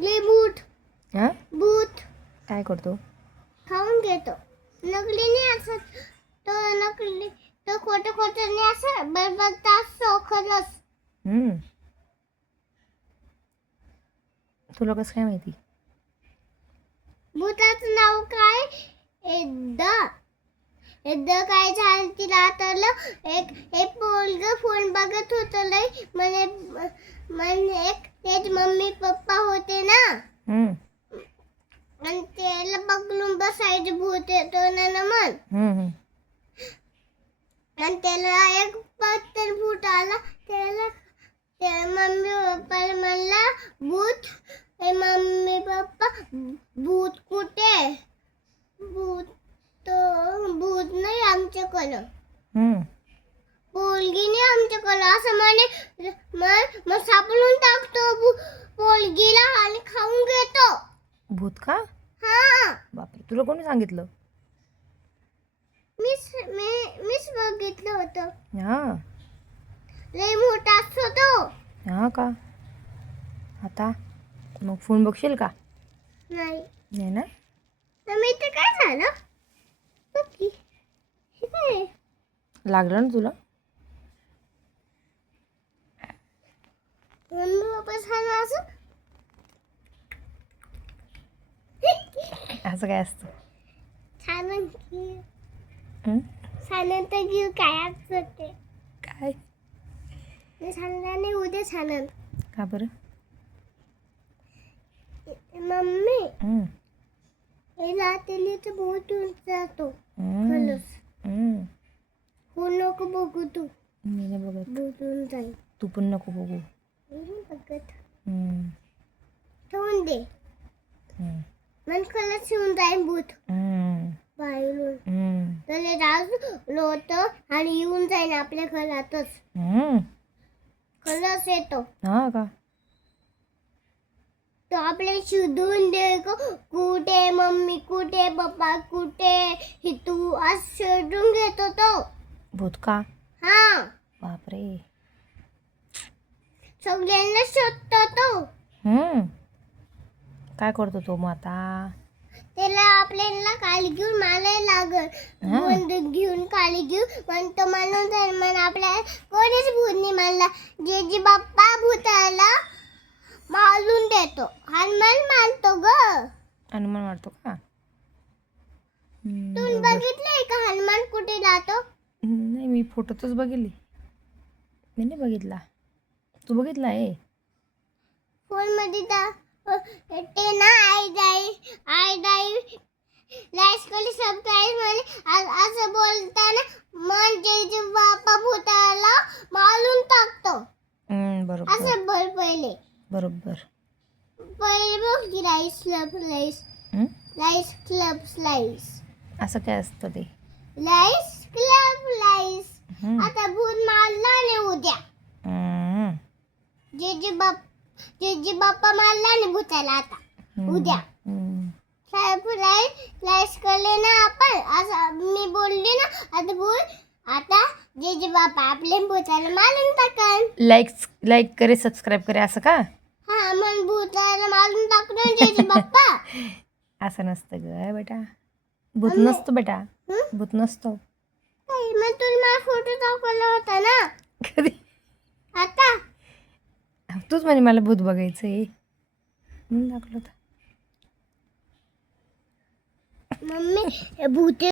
भूत हा भूत काय करतो? खाऊन घेतो. नकली नाही असत तो, नकली तो खोटं खोटं नाही असं बरोबर असतो खरंच. तुला कसं काय माहिती? भूताचं नाव काय? एकदा एकदा काय झालं तिला आठवलं. एक पोरग फोन बघत होतं लय म्हणे म्हणे एक त्याचे मम्मी पप्पा होते ना आणि त्याला बघून बसायचं भूत येतो ना मन. आणि त्याला एक पत्तर भूत आला. त्याला त्या मम्मी पप्पाला म्हणला भूत मम्मी पप्पा भूत कुठे? भूत नाही आमच्याकडं, पोलगी नाही आमच्याकडं असं म्हणे. मग सापडून टाकतो पोलगीला आणि खाऊन घेतो. भूत का? हा बापरे, तुला कोणी सांगितलं? मीच बघितलं होतं. हा लय मोठा असतो तो. हा का? आता मग फोन बघशील का? नाही नाही ना. मी ते काय झालं बघ की. हे काय लागलं ना तुला? मम्मी पप्पा झालं असं. असं काय असतं? छान छानंत घेऊ काय असतं ते. काय? छान उद्या छान. का बरं? मम्मी रात्री तर बहुत उंच जातो खरंच. हो नको बघू तू. मी नाही बघत. भूतून जाईल. तू पण नको बघू. बघत हम्म. ठेवून दे. मन खरंच येऊन जाईल भूत बाहेरून. तर राज लोट आणि येऊन जाईल आपल्या घरातच. खरंच येतो. हा का? तो आपले शोधून दे कुठे मम्मी कुठे पप्पा कुठे हे तू आज शोधून घेतो तो. भूत का? हा बापरे. सगळ्यांना शोधतो तो. काय करतो तो मग आता? त्याला आपल्याला काळी घेऊन मारायला लागल. बंदूक घेऊन काळी घेऊन म्हणतो म्हणून तर मन आपल्या कोणीच भूत नाही मारला. जे बाप्पा भूताला मारून देतो. हनुमान मारतो ग. हनुमान मारतो का? तू बघितलंय का हनुमान कुठे जातो? नाही, मी फोटोतच बघितली. मी नाही बघितला. तू बघितला आहे? फोन मध्ये ते ना आई लाईक कली सबस्क्राईब मध्ये असं बोलताना मन जे बाप्पा भूताला मारून टाकतो. बरोबर. असं बोल पहिले. बरोबर. पहिले बघ की राईस क्लब स्लाइस. असं काय असतं ते? Lice club lice. आता भूत मारला नाही उद्या. जे बाप्पा मारला नाही भूताला आता उद्या. लाईस करले ना आपण असं मी बोलली ना. आता भूत आता जे बाप्पा आपल्या भूताला मारून टाकन. लाईक करे सबस्क्राईब करे असं का? हा मग भूताला मारून टाकतो जे बाप्पा. असं नसतं ग बेटा. भूत नसतो बेटा. भूत नसतो. मग तुम्ही मला फोटो दाखवला होता ना कधी? आता. तूच म्हणे मला भूत बघायचंय म्हणून दाखवलं होतं. मम्मी भूत